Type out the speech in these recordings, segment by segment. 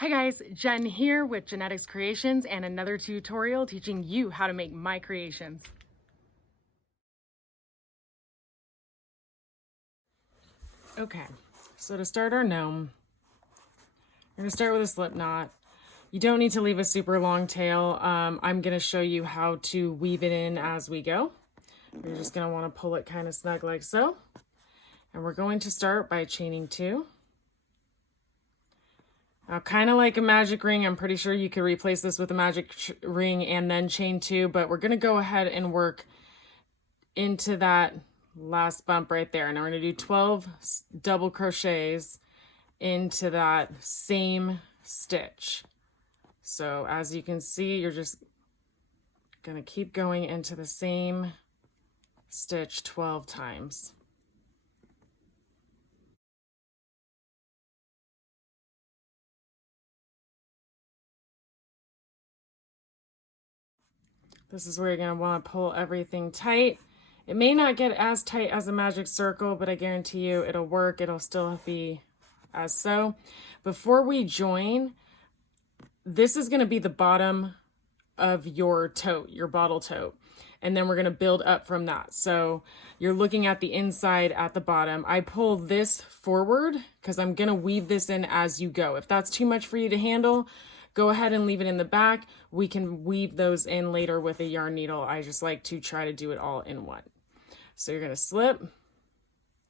Hi guys, Jen here with Jenetics Creations and another tutorial teaching you how to make my creations. Okay, so to start our gnome, we're going to start with a slip knot. You don't need to leave a super long tail. I'm going to show you how to weave it in as we go. You're just going to want to pull it kind of snug like so. And we're going to start by chaining 2. Now, kind of like a magic ring, I'm pretty sure you could replace this with a magic ring and then chain 2, but we're going to go ahead and work into that last bump right there. Now we're going to do 12 double crochets into that same stitch. So as you can see, you're just going to keep going into the same stitch 12 times. This is where you're going to want to pull everything tight. It may not get as tight as a magic circle, but I guarantee you it'll work. It'll still be as so. Before we join, this is going to be the bottom of your tote, your bottle tote. And then we're going to build up from that. So you're looking at the inside at the bottom. I pull this forward because I'm going to weave this in as you go. If that's too much for you to handle, go ahead and leave it in the back. We can weave those in later with a yarn needle. I just like to try to do it all in one. So you're going to slip,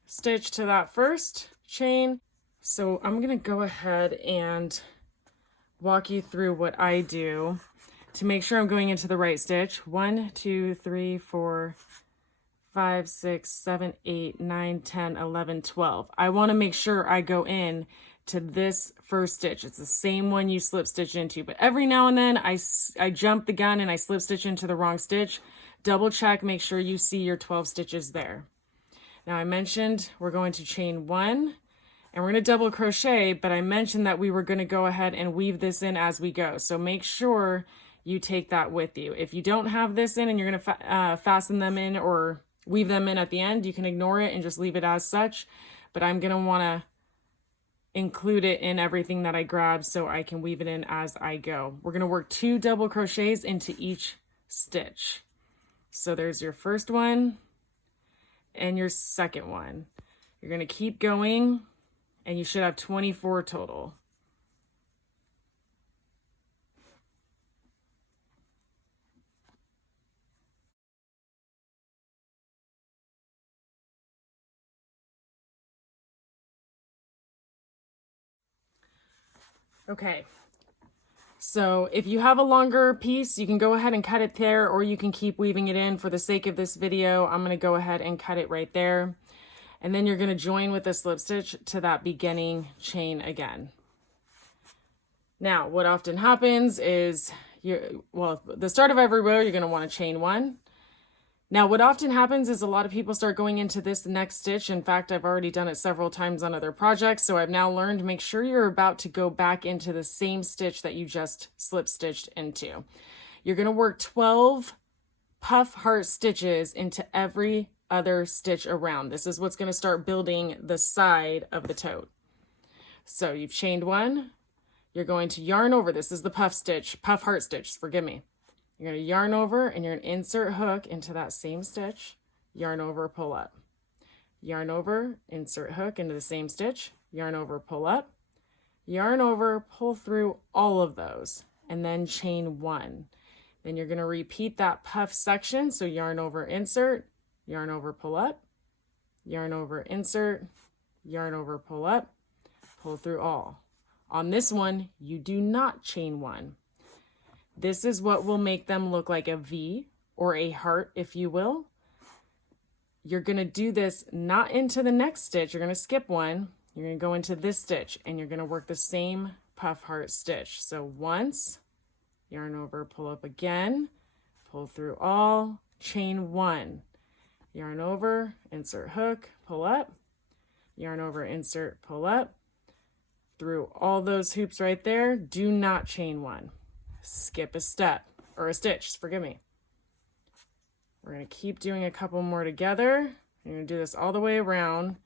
stitch to that first chain. So I'm going to go ahead and walk you through what I do to make sure I'm going into the right stitch. 1, 2, 3, 4, 5, 6, 7, 8, 9, 10, 11, 12. I want to make sure I go in to this first stitch. It's the same one you slip stitch into, but every now and then I jump the gun and I slip stitch into the wrong stitch. Double check, make sure you see your 12 stitches there. Now I mentioned we're going to chain 1 and we're going to double crochet, but I mentioned that we were going to go ahead and weave this in as we go. So make sure you take that with you. If you don't have this in and you're going to fasten them in or weave them in at the end, you can ignore it and just leave it as such. But I'm going to want to include it in everything that I grab so I can weave it in as I go. We're going to work 2 double crochets into each stitch. So there's your first one and your second one. You're going to keep going and you should have 24 total. Okay, so if you have a longer piece, you can go ahead and cut it there, or you can keep weaving it in. For the sake of this video, I'm going to go ahead and cut it right there. And then you're going to join with a slip stitch to that beginning chain again. Now, what often happens is, the start of every row, you're going to want to chain 1. Now, what often happens is a lot of people start going into this next stitch. In fact, I've already done it several times on other projects, so I've now learned, make sure you're about to go back into the same stitch that you just slip stitched into. You're going to work 12 puff heart stitches into every other stitch around. This is what's going to start building the side of the tote. So you've chained 1. You're going to yarn over. This is the puff heart stitch, forgive me. You're going to yarn over and you're going to insert hook into that same stitch, yarn over, pull up. Yarn over, insert hook into the same stitch, yarn over, pull up. Yarn over, pull through all of those, and then chain 1. Then you're going to repeat that puff section, so yarn over, insert, yarn over, pull up, yarn over, insert, yarn over, pull up, pull through all. On this one, you do not chain 1. This is what will make them look like a V or a heart, if you will. You're going to do this not into the next stitch. You're going to skip 1. You're going to go into this stitch and you're going to work the same puff heart stitch. So once, yarn over, pull up again, pull through all, chain 1. Yarn over, insert hook, pull up, yarn over, insert, pull up. Through all those hoops right there, do not chain 1. Skip a step, or a stitch, forgive me. We're going to keep doing a couple more together. You're going to do this all the way around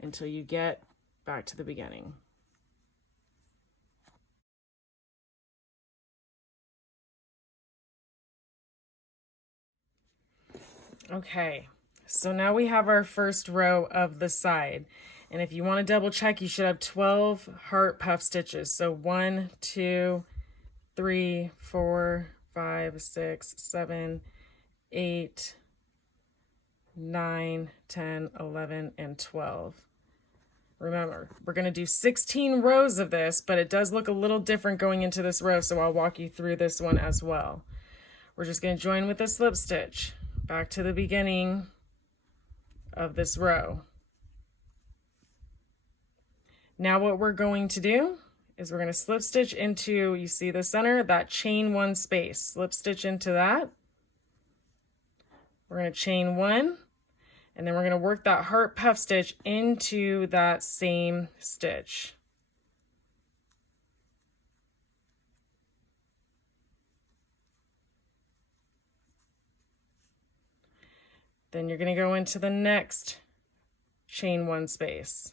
until you get back to the beginning. Okay, so now we have our first row of the side. And if you want to double check, you should have 12 heart puff stitches. So 1, 2, 3, 4, 5, 6, 7, 8, 9, 10, 11, and 12. Remember, we're going to do 16 rows of this, but it does look a little different going into this row, so I'll walk you through this one as well. We're just going to join with a slip stitch back to the beginning of this row. Now what we're going to do is we're going to slip stitch into, you see the center, that chain 1 space. Slip stitch into that. We're going to chain 1. And then we're going to work that heart puff stitch into that same stitch. Then you're going to go into the next chain 1 space.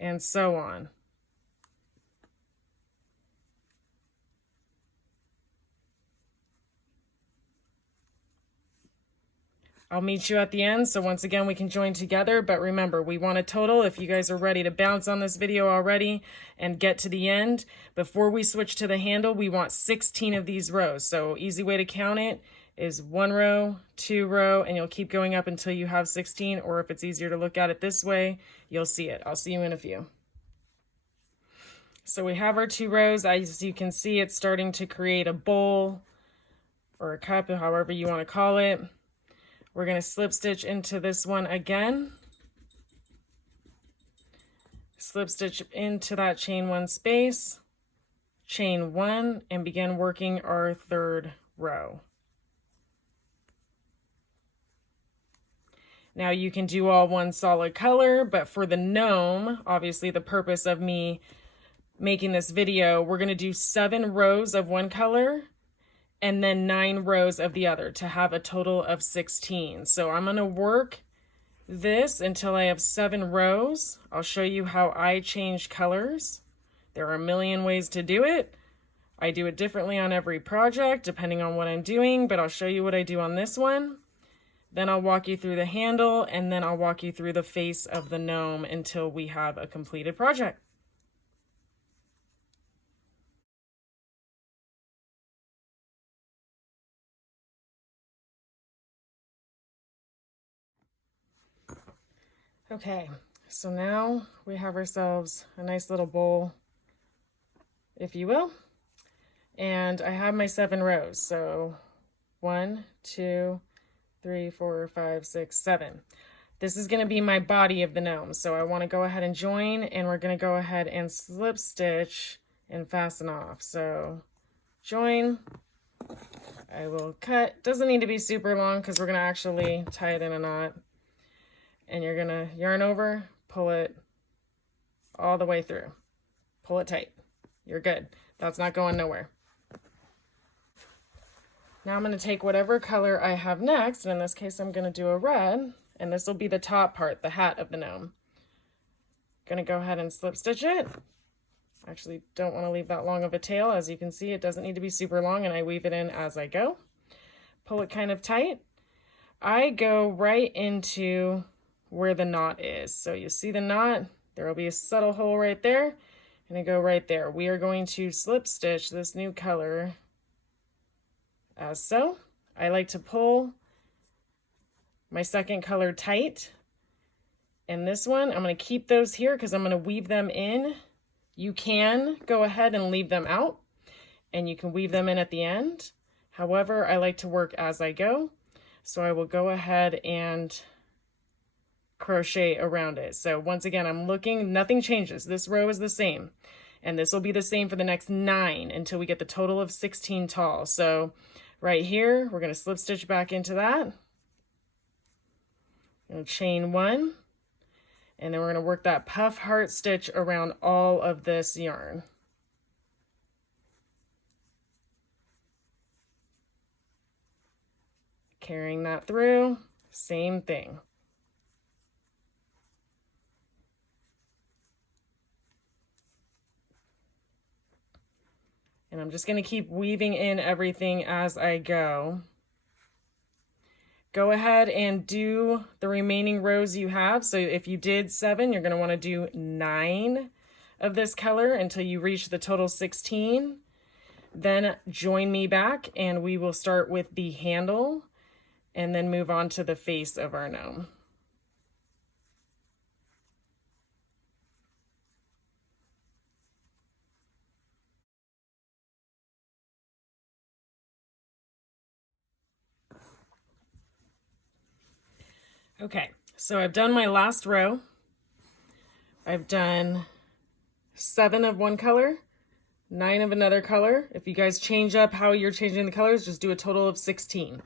And so on. I'll meet you at the end, so once again we can join together, but remember, we want a total. If you guys are ready to bounce on this video already and get to the end, before we switch to the handle, we want 16 of these rows. So easy way to count it is 1 row, 2 row, and you'll keep going up until you have 16, or if it's easier to look at it this way, you'll see it. I'll see you in a few. So we have our 2 rows. As you can see, it's starting to create a bowl or a cup, however you want to call it. We're going to slip stitch into this one again. Slip stitch into that chain 1 space, chain 1, and begin working our 3rd row. Now you can do all one solid color, but for the gnome, obviously the purpose of me making this video, we're going to do 7 rows of one color and then 9 rows of the other to have a total of 16. So I'm going to work this until I have 7 rows. I'll show you how I change colors. There are a million ways to do it. I do it differently on every project depending on what I'm doing, but I'll show you what I do on this one. Then I'll walk you through the handle, and then I'll walk you through the face of the gnome until we have a completed project. Okay, so now we have ourselves a nice little bowl, if you will. And I have my 7 rows. So 1, 2, 3, 4, 5, 6, 7. This is going to be my body of the gnome. So I want to go ahead and join, and we're going to go ahead and slip stitch and fasten off. So join. I will cut. Doesn't need to be super long because we're going to actually tie it in a knot. And you're going to yarn over, pull it all the way through. Pull it tight. You're good. That's not going nowhere. Now I'm going to take whatever color I have next, and in this case I'm going to do a red, and this will be the top part, the hat of the gnome. Going to go ahead and slip stitch it. Actually don't want to leave that long of a tail. As you can see, it doesn't need to be super long, and I weave it in as I go. Pull it kind of tight. I go right into where the knot is. So you see the knot, there will be a subtle hole right there, and I go right there. We are going to slip stitch this new color as so. I like to pull my second color tight, and this one, I'm going to keep those here because I'm going to weave them in. You can go ahead and leave them out, and you can weave them in at the end. However, I like to work as I go, so I will go ahead and crochet around it. So once again, I'm looking, nothing changes. This row is the same, and this will be the same for the next 9 until we get the total of 16 tall. So right here, we're going to slip stitch back into that. And chain 1, and then we're going to work that puff heart stitch around all of this yarn. Carrying that through, same thing. And I'm just going to keep weaving in everything as I go. Go ahead and do the remaining rows you have. So if you did 7, you're going to want to do 9 of this color until you reach the total 16. Then join me back and we will start with the handle and then move on to the face of our gnome. Okay, so I've done my last row. I've done 7 of one color, 9 of another color. If you guys change up how you're changing the colors, just do a total of 16.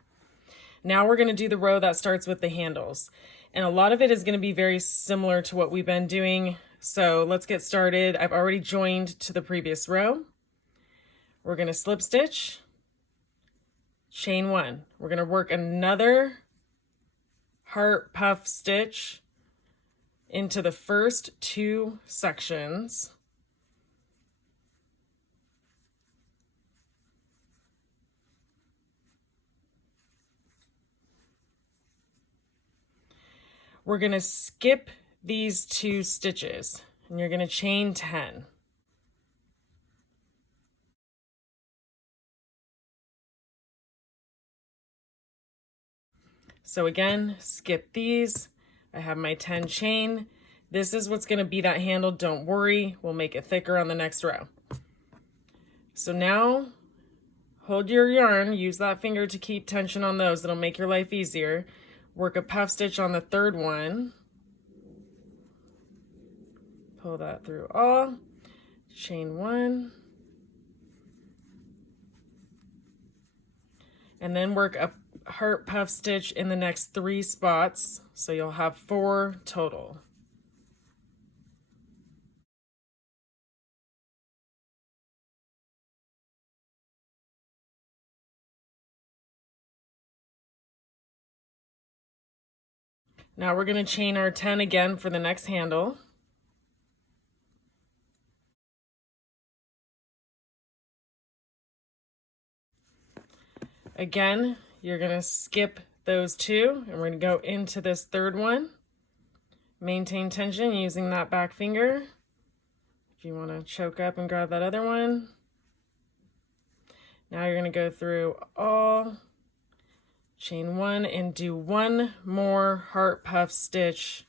Now we're going to do the row that starts with the handles. And a lot of it is going to be very similar to what we've been doing. So let's get started. I've already joined to the previous row. We're going to slip stitch, chain 1. We're going to work another heart puff stitch into the first 2 sections. We're going to skip these 2 stitches and you're going to chain 10. So again, skip these. I have my 10 chain. This is what's going to be that handle. Don't worry, we'll make it thicker on the next row. So now hold your yarn, use that finger to keep tension on those. It'll make your life easier. Work a puff stitch on the 3rd one. Pull that through all. Chain 1. And then work a heart puff stitch in the next 3 spots. So you'll have 4 total. Now we're going to chain our 10 again for the next handle. Again, you're going to skip those 2 and we're going to go into this 3rd one. Maintain tension using that back finger. If you want to choke up and grab that other one. Now you're going to go through all, chain 1 and do 1 more heart puff stitch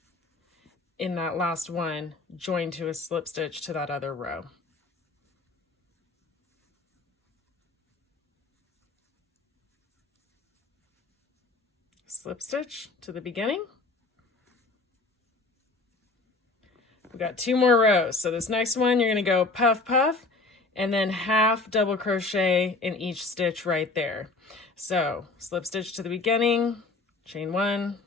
in that last one, join to a slip stitch to that other row. Slip stitch to the beginning. We've got 2 more rows. So this next one, you're going to go puff, puff, and then half double crochet in each stitch right there. So slip stitch to the beginning, chain 1,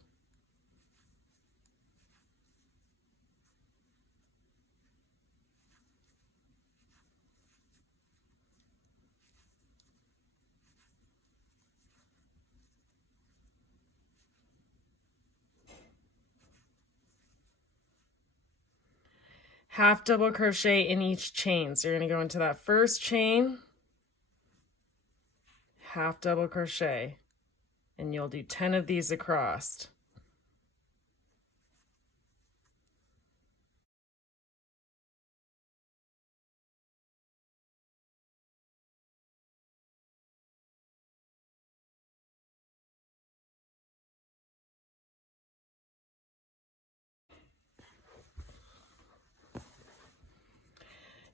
half double crochet in each chain. So you're going to go into that first chain, half double crochet, and you'll do 10 of these across.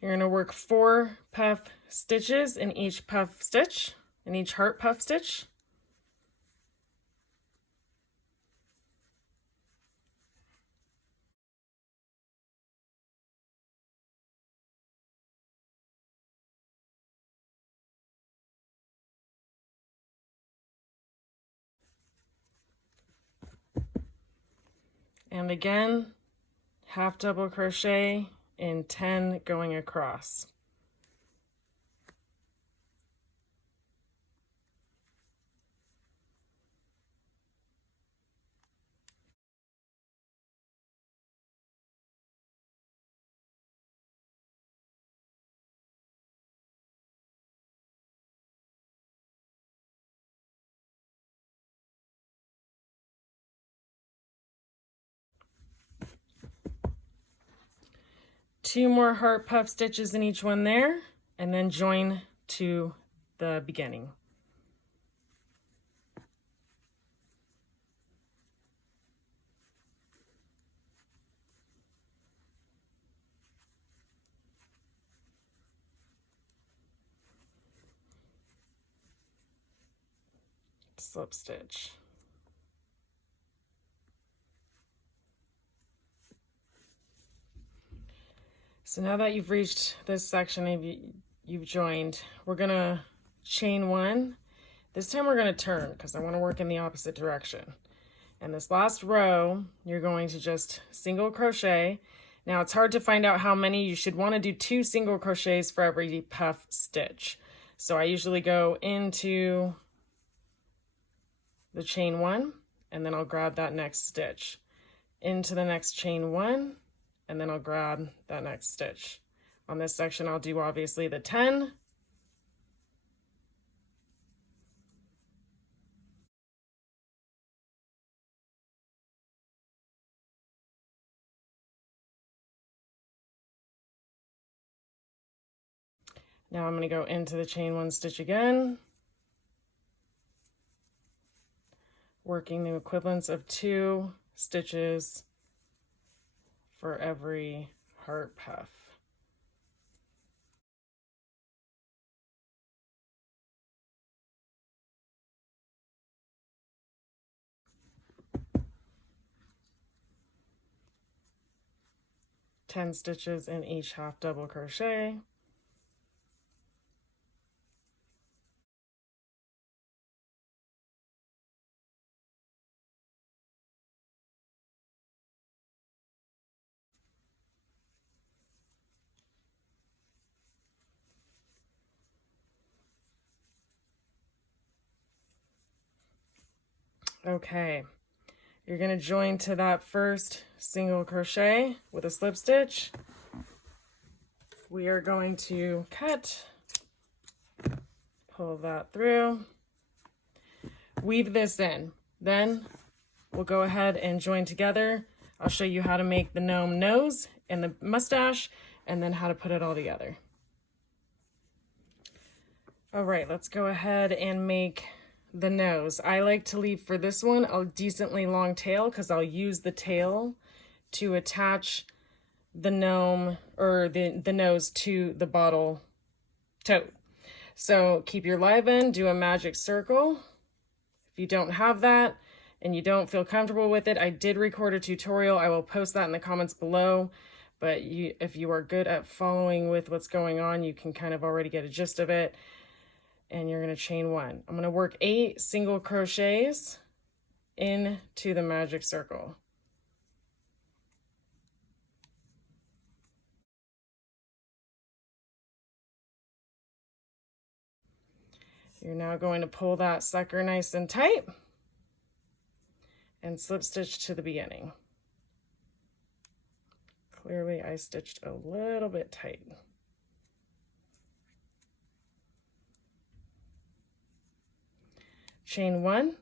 You're going to work 4 puff stitches in each puff stitch, in each heart puff stitch. And again, half double crochet in 10 going across. 2 more heart puff stitches in each one there, and then join to the beginning. Slip stitch. So now that you've reached this section, you've joined, we're gonna chain 1. This time we're gonna turn because I want to work in the opposite direction. And this last row, you're going to just single crochet. Now it's hard to find out how many. You should want to do 2 single crochets for every puff stitch. So I usually go into the chain 1, and then I'll grab that next stitch. Into the next chain 1, and then I'll grab that next stitch. On this section, I'll do obviously the 10. Now I'm going to go into the chain 1 stitch again, working the equivalence of 2 stitches for every heart puff. Ten stitches in each half double crochet. Okay, you're going to join to that first single crochet with a slip stitch. We are going to cut, pull that through, weave this in. Then we'll go ahead and join together. I'll show you how to make the gnome nose and the mustache, and then how to put it all together. All right, let's go ahead and make the nose. I like to leave for this one a decently long tail because I'll use the tail to attach the gnome or the nose to the bottle tote. So keep your live end, do a magic circle. If you don't have that and you don't feel comfortable with it, I did record a tutorial. I will post that in the comments below. But if you are good at following with what's going on, you can kind of already get a gist of it. And you're going to chain 1. I'm going to work 8 single crochets into the magic circle. You're now going to pull that sucker nice and tight and slip stitch to the beginning. Clearly I stitched a little bit tight. Chain 1.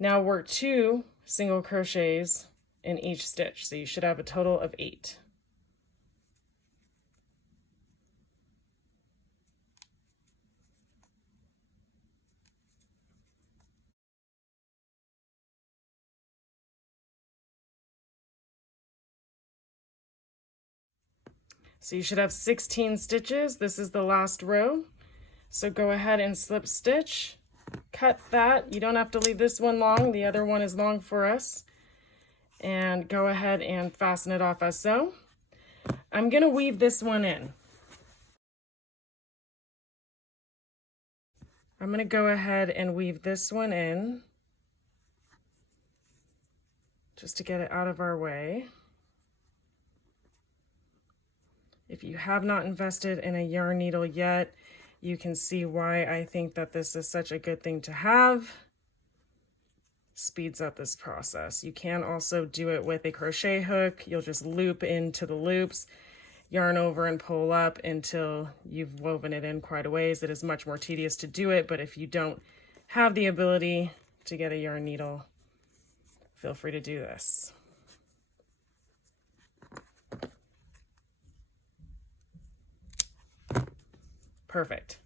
Now work 2 single crochets in each stitch. So you should have a total of 8. So you should have 16 stitches. This is the last row. So go ahead and slip stitch. Cut that. You don't have to leave this one long. The other one is long for us. And go ahead and fasten it off as so. I'm going to weave this one in. I'm going to go ahead and weave this one in just to get it out of our way. If you have not invested in a yarn needle yet, you can see why I think that this is such a good thing to have. Speeds up this process. You can also do it with a crochet hook. You'll just loop into the loops, yarn over and pull up until you've woven it in quite a ways. It is much more tedious to do it, but if you don't have the ability to get a yarn needle, feel free to do this. Perfect.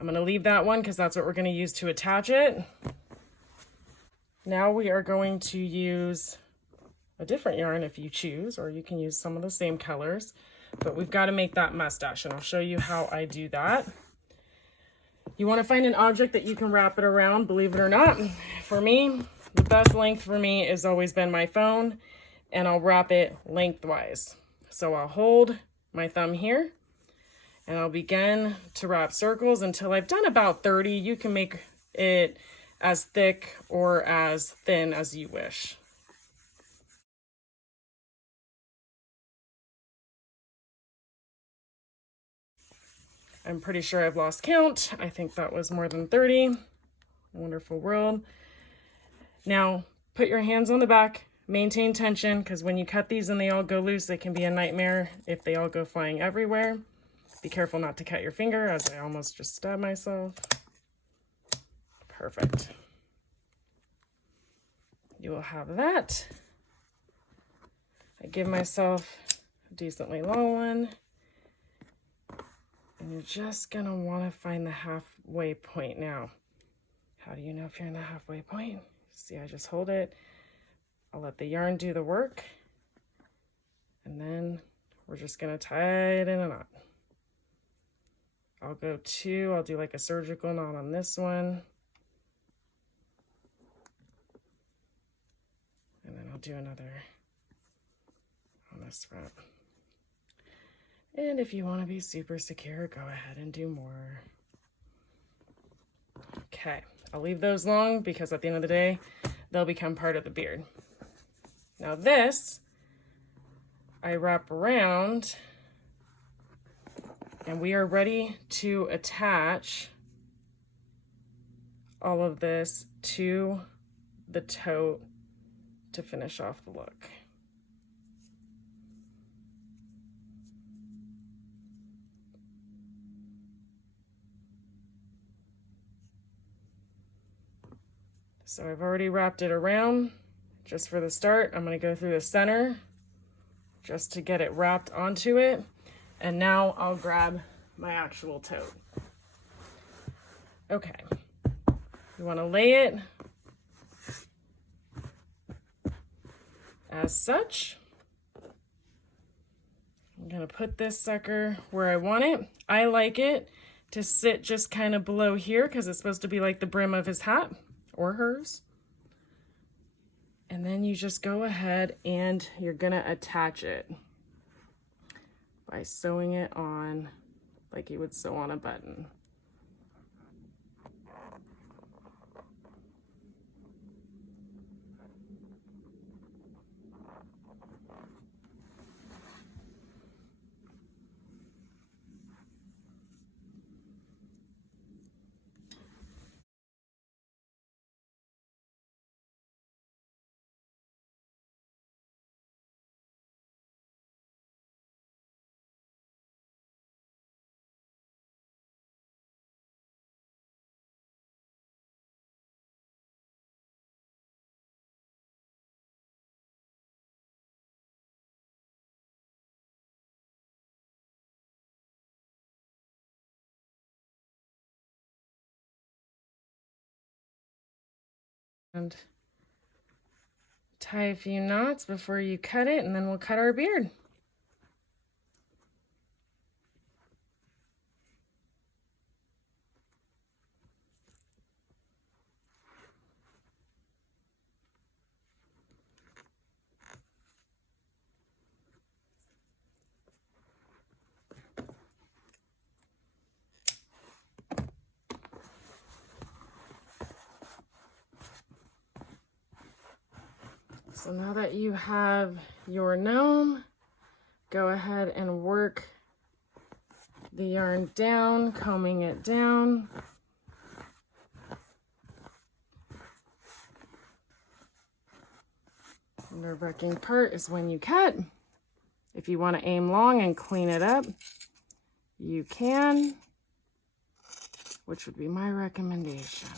I'm going to leave that one because that's what we're going to use to attach it. Now we are going to use a different yarn if you choose, or you can use some of the same colors, but we've got to make that mustache, and I'll show you how I do that. You want to find an object that you can wrap it around, believe it or not. For me, the best length for me has always been my phone, and I'll wrap it lengthwise. So I'll hold my thumb here, and I'll begin to wrap circles until I've done about 30. You can make it as thick or as thin as you wish. I'm pretty sure I've lost count. I think that was more than 30. Wonderful world. Now, put your hands on the back, maintain tension, because when you cut these and they all go loose, it can be a nightmare if they all go flying everywhere. Be careful not to cut your finger, as I almost just stabbed myself. Perfect. You will have that. I give myself a decently long one. And you're just gonna wanna find the halfway point now. How do you know if you're in the halfway point? See, I just hold it. I'll let the yarn do the work. And then we're just gonna tie it in a knot. I'll go 2, I'll do like a surgical knot on this one. And then I'll do another on this front. And if you want to be super secure, go ahead and do more. Okay, I'll leave those long because at the end of the day, they'll become part of the beard. Now this, I wrap around, and we are ready to attach all of this to the tote to finish off the look. So I've already wrapped it around. Just for the start, I'm going to go through the center just to get it wrapped onto it. And now I'll grab my actual tote. Okay, you want to lay it as such. I'm going to put this sucker where I want it. I like it to sit just kind of below here because it's supposed to be like the brim of his hat. Or hers. And then you just go ahead and you're gonna attach it by sewing it on like you would sew on a button. And tie a few knots before you cut it, and then we'll cut our beard. So now that you have your gnome, go ahead and work the yarn down, combing it down. The nerve-wracking part is when you cut. If you want to aim long and clean it up, you can, which would be my recommendation.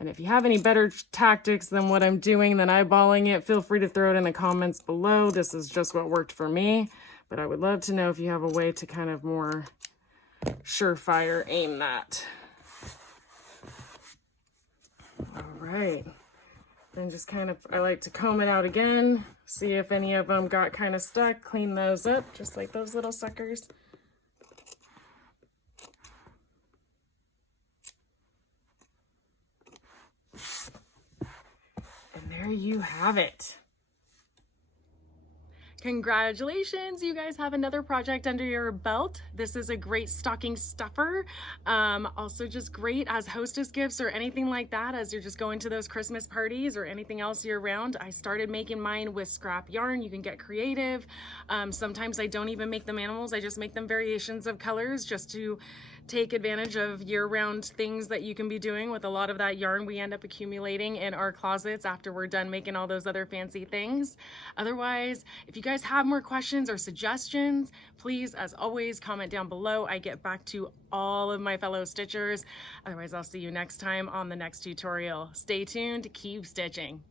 And if you have any better tactics than what I'm doing than eyeballing it, feel free to throw it in the comments below. This is just what worked for me, but I would love to know if you have a way to kind of more surefire aim that. All right. Then just kind of, I like to comb it out again, see if any of them got kind of stuck, clean those up, just like those little suckers. And there you have it. Congratulations, you guys have another project under your belt. This is a great stocking stuffer. Also just great as hostess gifts or anything like that as you're just going to those Christmas parties or anything else year round. I started making mine with scrap yarn. You can get creative. Sometimes I don't even make them animals. I just make them variations of colors just to take advantage of year-round things that you can be doing with a lot of that yarn we end up accumulating in our closets after we're done making all those other fancy things. Otherwise, if you guys have more questions or suggestions, please, as always, comment down below. I get back to all of my fellow stitchers. Otherwise, I'll see you next time on the next tutorial. Stay tuned, keep stitching.